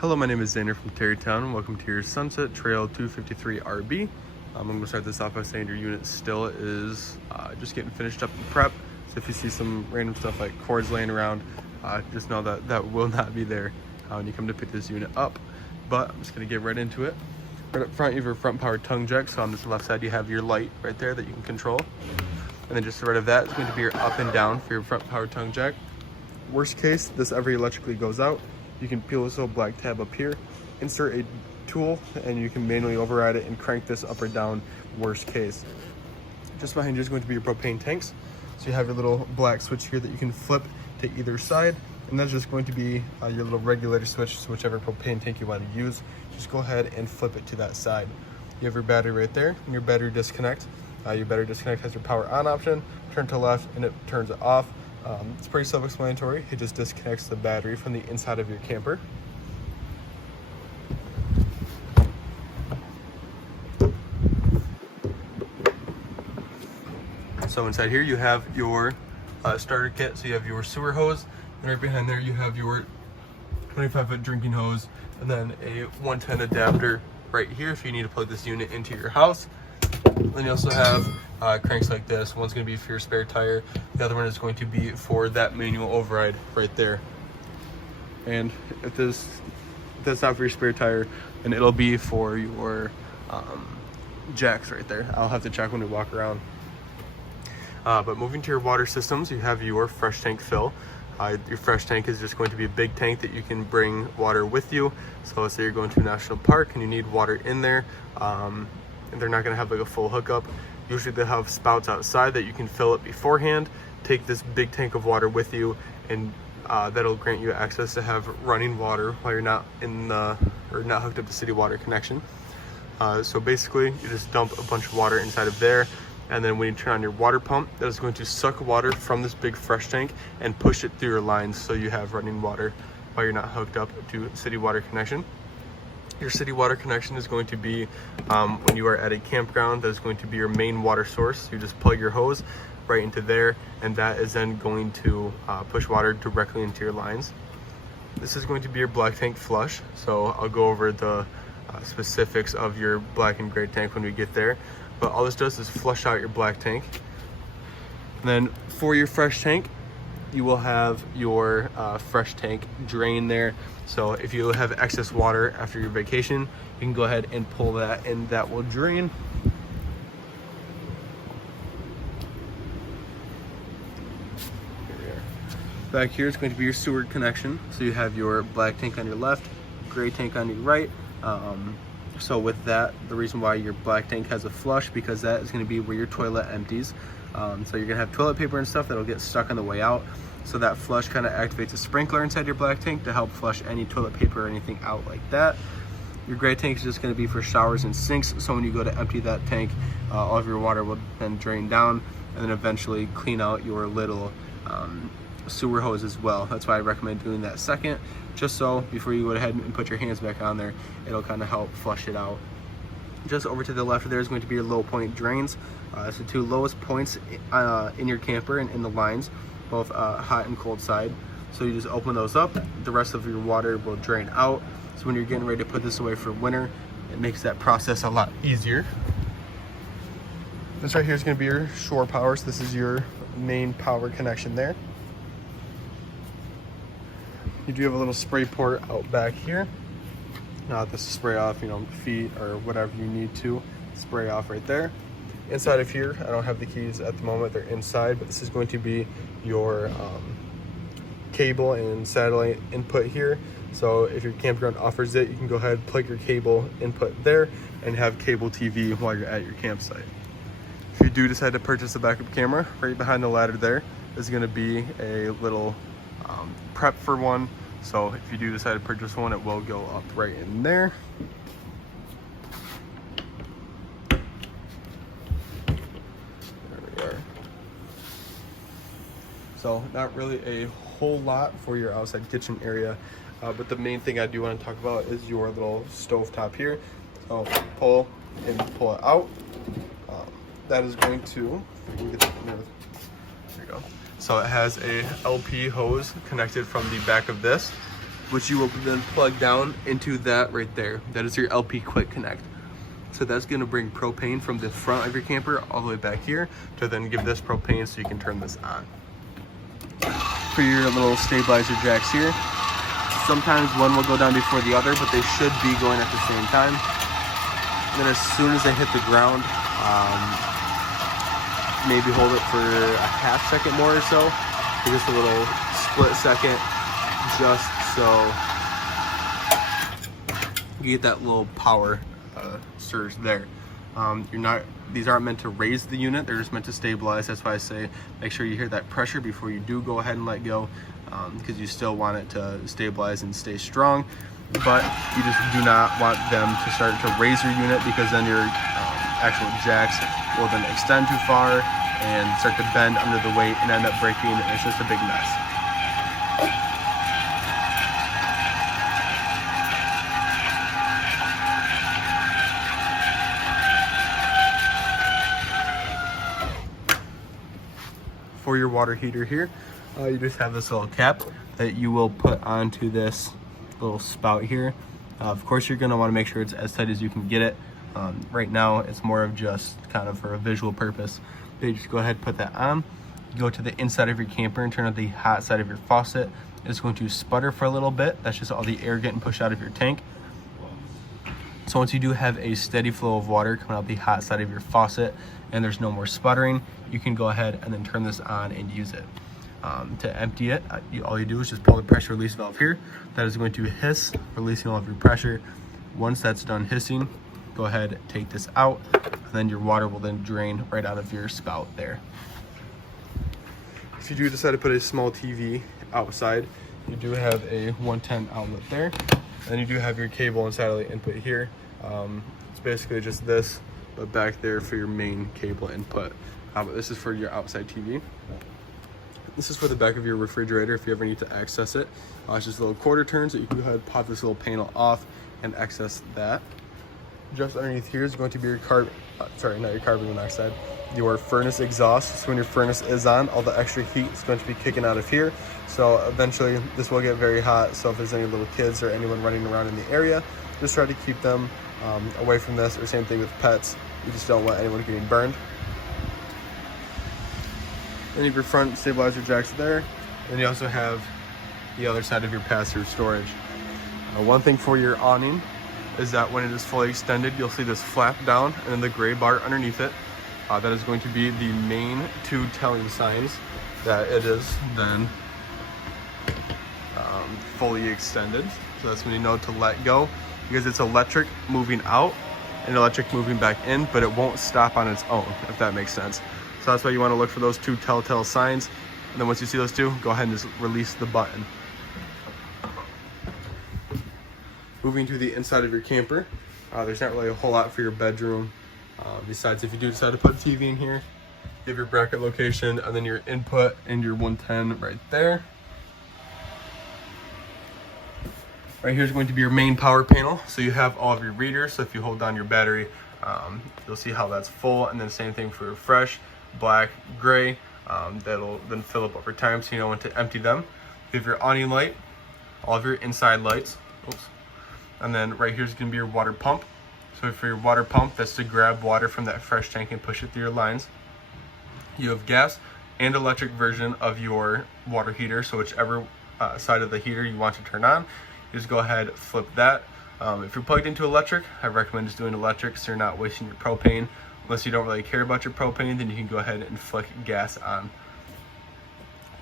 Hello, my name is Xander from Terrytown. Welcome to your Sunset Trail 253 RB. I'm going to start this off by saying your unit still is just getting finished up in prep. So if you see some random stuff like cords laying around, just know that that will not be there when you come to pick this unit up. But I'm just going to get right into it. Right up front, you have your front power tongue jack. So on this left side, you have your light right there that you can control. And then just right of that is going to be your up and down for your front power tongue jack. Worst case, this ever electrically goes out, you can peel this little black tab up here, insert a tool, and you can manually override it and crank this up or down, worst case. Just behind you is going to be your propane tanks. So you have your little black switch here that you can flip to either side, and that's just going to be your little regulator switch, so whichever propane tank you want to use, just go ahead and flip it to that side. You have your battery right there, and your battery disconnect. Your battery disconnect has your power on option, turn to left, and it turns it off. It's pretty self-explanatory. It just disconnects the battery from the inside of your camper. So inside here you have your starter kit. So you have your sewer hose, and right behind there you have your 25-foot drinking hose, and then a 110 adapter right here if you need to plug this unit into your house. Then you also have cranks like this. One's going to be for your spare tire. The other one is going to be for that manual override right there. And if that's not for your spare tire, then it'll be for your jacks right there. I'll have to check when we walk around. But moving to your water systems, you have your fresh tank fill. Your fresh tank is just going to be a big tank that you can bring water with you. So let's say you're going to a national park and you need water in there. And they're not going to have like a full hookup. Usually they have spouts outside that you can fill it beforehand, take this big tank of water with you, and that'll grant you access to have running water while you're not not hooked up to city water connection. So basically you just dump a bunch of water inside of there, and then when you turn on your water pump, that is going to suck water from this big fresh tank and push it through your lines so you have running water while you're not hooked up to city water connection. Your city water connection is going to be when you are at a campground. That is going to be your main water source. You just plug your hose right into there, and that is then going to push water directly into your lines. This is going to be your black tank flush. So I'll go over the specifics of your black and gray tank when we get there. But all this does is flush out your black tank. And then for your fresh tank, you will have your fresh tank drain there. So if you have excess water after your vacation, you can go ahead and pull that, and that will drain. Back here is going to be your sewer connection. So you have your black tank on your left, gray tank on your right. So with that, the reason why your black tank has a flush, because that is going to be where your toilet empties. So you're gonna have toilet paper and stuff that'll get stuck on the way out. So that flush kind of activates a sprinkler inside your black tank to help flush any toilet paper or anything out like that. Your gray tank is just gonna be for showers and sinks. So when you go to empty that tank, all of your water will then drain down and then eventually clean out your little sewer hose as well. That's why I recommend doing that second, just so before you go ahead and put your hands back on there, it'll kind of help flush it out. Just over to the left of there is going to be your low point drains. It's the two lowest points in your camper and in the lines, both hot and cold side. So you just open those up, the rest of your water will drain out. So when you're getting ready to put this away for winter, it makes that process a lot easier. This right here is going to be your shore power. So this is your main power connection there. You do have a little spray port out back here. This is spray off, feet or whatever you need to spray off right there. Inside of here, I don't have the keys at the moment, they're inside, but this is going to be your cable and satellite input here. So if your campground offers it, you can go ahead, plug your cable input there and have cable TV while you're at your campsite. If you do decide to purchase a backup camera, right behind the ladder there is going to be a little prep for one. So if you do decide to purchase one, it will go up right in there. There we are. So not really a whole lot for your outside kitchen area, but the main thing I do want to talk about is your little stove top here. So pull and pull it out. That is going to, there you go. So it has a LP hose connected from the back of this. which you will then plug down into that right there. That is your LP Quick Connect. So that's going to bring propane from the front of your camper all the way back here to then give this propane so you can turn this on. For your little stabilizer jacks here, sometimes one will go down before the other, but they should be going at the same time. And then as soon as they hit the ground, maybe hold it for a half second more or so, for just a little split second, just so you get that little power surge there. These aren't meant to raise the unit, they're just meant to stabilize. That's why I say make sure you hear that pressure before you do go ahead and let go, because you still want it to stabilize and stay strong, but you just do not want them to start to raise your unit, because then your actual jacks will then extend too far and start to bend under the weight and end up breaking, and it's just a big mess. For your water heater here, you just have this little cap that you will put onto this little spout here. Of course, you're going to want to make sure it's as tight as you can get it. Right now, it's more of just kind of for a visual purpose. But you just go ahead and put that on. Go to the inside of your camper and turn on the hot side of your faucet. It's going to sputter for a little bit. That's just all the air getting pushed out of your tank. So once you do have a steady flow of water coming out the hot side of your faucet and there's no more sputtering, you can go ahead and then turn this on and use it. To empty it, all you do is just pull the pressure release valve here. That is going to hiss, releasing all of your pressure. Once that's done hissing, go ahead, take this out, and then your water will then drain right out of your spout there. If you do decide to put a small TV outside, you do have a 110 outlet there. And then you do have your cable and satellite input here. It's basically just this, but back there for your main cable input. But this is for your outside TV. This is for the back of your refrigerator if you ever need to access it. It's just little quarter turns that you can go ahead and pop this little panel off and access that. Just underneath here is going to be your carbon monoxide, your furnace exhaust. So when your furnace is on, all the extra heat is going to be kicking out of here. So eventually this will get very hot. So if there's any little kids or anyone running around in the area, just try to keep them away from this, or same thing with pets. You just don't want anyone getting burned. Then you have your front stabilizer jacks there. And you also have the other side of your pass-through storage. One thing for your awning is that when it is fully extended, you'll see this flap down and then the gray bar underneath it. That is going to be the main two telling signs that it is then fully extended. So that's when you know to let go, because it's electric moving out and electric moving back in, but it won't stop on its own, if that makes sense. So that's why you want to look for those two telltale signs. And then once you see those two, go ahead and just release the button. Moving to the inside of your camper, there's not really a whole lot for your bedroom. Besides, if you do decide to put a TV in here, you have your bracket location and then your input and your 110 right there. Right here is going to be your main power panel. So you have all of your readers. So if you hold down your battery, you'll see how that's full. And then same thing for fresh, black, gray. That'll then fill up over time, so you know when to empty them. You have your awning light, all of your inside lights. Oops. And then right here is going to be your water pump. So for your water pump, that's to grab water from that fresh tank and push it through your lines. You have gas and electric version of your water heater. So whichever side of the heater you want to turn on, you just go ahead, flip that. If you're plugged into electric, I recommend just doing electric so you're not wasting your propane. Unless you don't really care about your propane, then you can go ahead and flick gas on.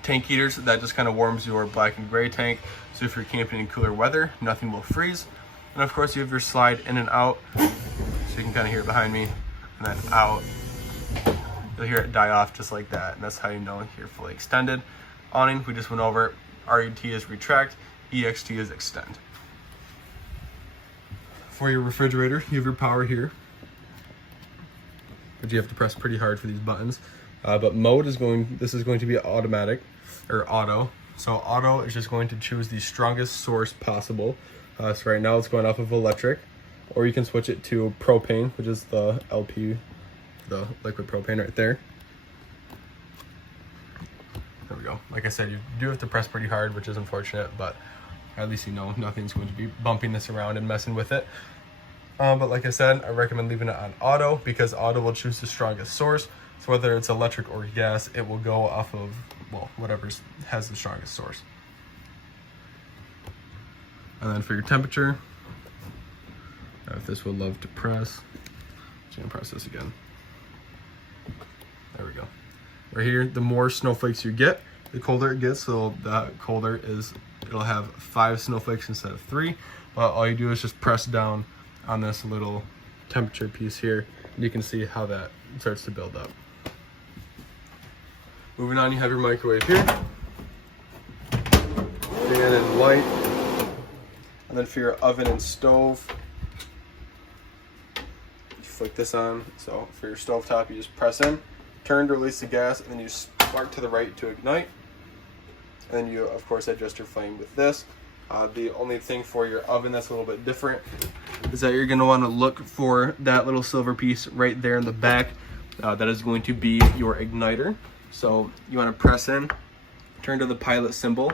Tank heaters, that just kind of warms your black and gray tank. So if you're camping in cooler weather, nothing will freeze. And of course you have your slide in and out, so you can kind of hear it behind me, and then out. You'll hear it die off just like that, and that's how you know you're fully extended. Awning, we just went over. RET is retract, EXT is extend. For your refrigerator, you have your power here, but you have to press pretty hard for these buttons. But mode is this is going to be automatic, or auto. So auto is just going to choose the strongest source possible. So right now it's going off of electric, or you can switch it to propane, which is the LP, the liquid propane right there. There we go. Like I said, you do have to press pretty hard, which is unfortunate, but At least you know nothing's going to be bumping this around and messing with it. But like I said, I recommend leaving it on auto because auto will choose the strongest source. So whether it's electric or gas, it will go off of, well, whatever has the strongest source. And then for your temperature, if this would love to press, I'm just gonna press this again. There we go. Right here, the more snowflakes you get, the colder it gets. So the colder is, it'll have 5 snowflakes instead of 3. But all you do is just press down on this little temperature piece here, and you can see how that starts to build up. Moving on, you have your microwave here, fan and light, and then for your oven and stove, you flick this on. So for your stove top, you just press in, turn to release the gas, and then you spark to the right to ignite. And then you, of course, adjust your flame with this. The only thing for your oven that's a little bit different is that you're going to want to look for that little silver piece right there in the back. That is going to be your igniter. So you want to press in, turn to the pilot symbol,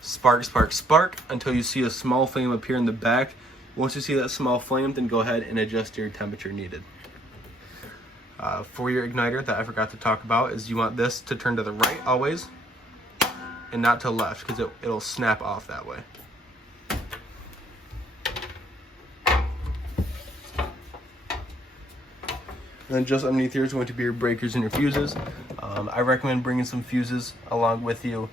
spark, spark, spark until you see a small flame appear in the back. Once you see that small flame, then go ahead and adjust your temperature needed. For your igniter that I forgot to talk about is you want this to turn to the right always and not to the left because it'll snap off that way. And then just underneath here is going to be your breakers and your fuses. I recommend bringing some fuses along with you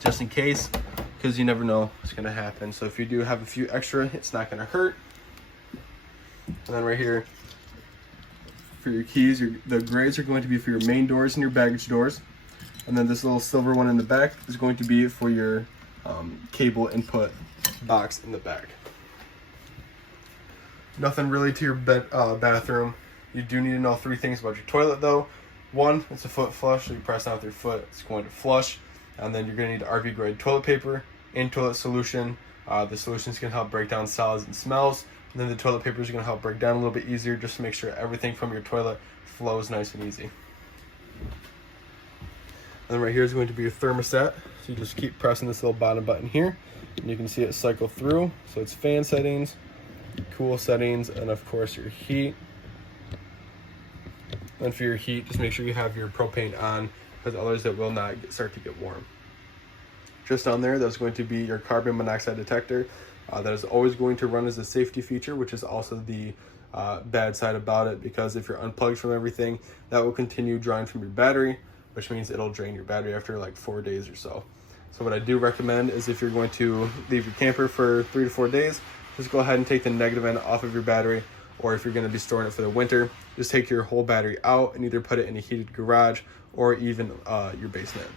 just in case, because you never know what's going to happen. So if you do have a few extra, it's not going to hurt. And then right here, for your keys, the grays are going to be for your main doors and your baggage doors. And then this little silver one in the back is going to be for your cable input box in the back. Nothing really to your bathroom. You do need to know 3 things about your toilet though. 1, it's a foot flush, so you press down with your foot, it's going to flush. And then you're going to need RV grade toilet paper and toilet solution. The solutions can help break down solids and smells. And then the toilet paper is going to help break down a little bit easier just to make sure everything from your toilet flows nice and easy. And then right here is going to be your thermostat. So you just keep pressing this little bottom button here and you can see it cycle through. So it's fan settings, cool settings, and of course your heat. And for your heat, just make sure you have your propane on because otherwise it will not start to get warm. Just on there, that's going to be your carbon monoxide detector. That is always going to run as a safety feature, which is also the bad side about it, because if you're unplugged from everything, that will continue drawing from your battery, which means it'll drain your battery after like 4 days or so. So what I do recommend is if you're going to leave your camper for 3 to 4 days, just go ahead and take the negative end off of your battery. Or if you're going to be storing it for the winter, just take your whole battery out and either put it in a heated garage or even your basement.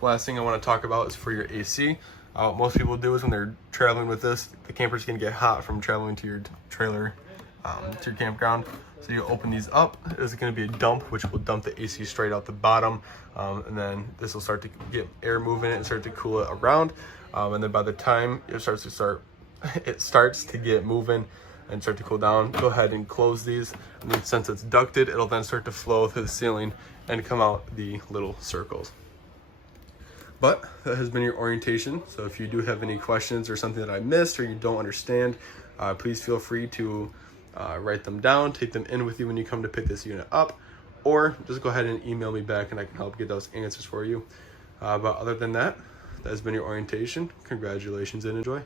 Last thing I want to talk about is for your AC. What most people do is when they're traveling with this, the camper's going to get hot from traveling to your trailer, to your campground. So you open these up, there's going to be a dump, which will dump the AC straight out the bottom. And then this will start to get air moving and start to cool it around. And then by the time it starts to get moving and start to cool down, go ahead and close these. And then since it's ducted, it'll then start to flow through the ceiling and come out the little circles. But that has been your orientation. So if you do have any questions or something that I missed or you don't understand, please feel free to write them down, take them in with you when you come to pick this unit up, or just go ahead and email me back and I can help get those answers for you. But other than that, that has been your orientation. Congratulations and enjoy.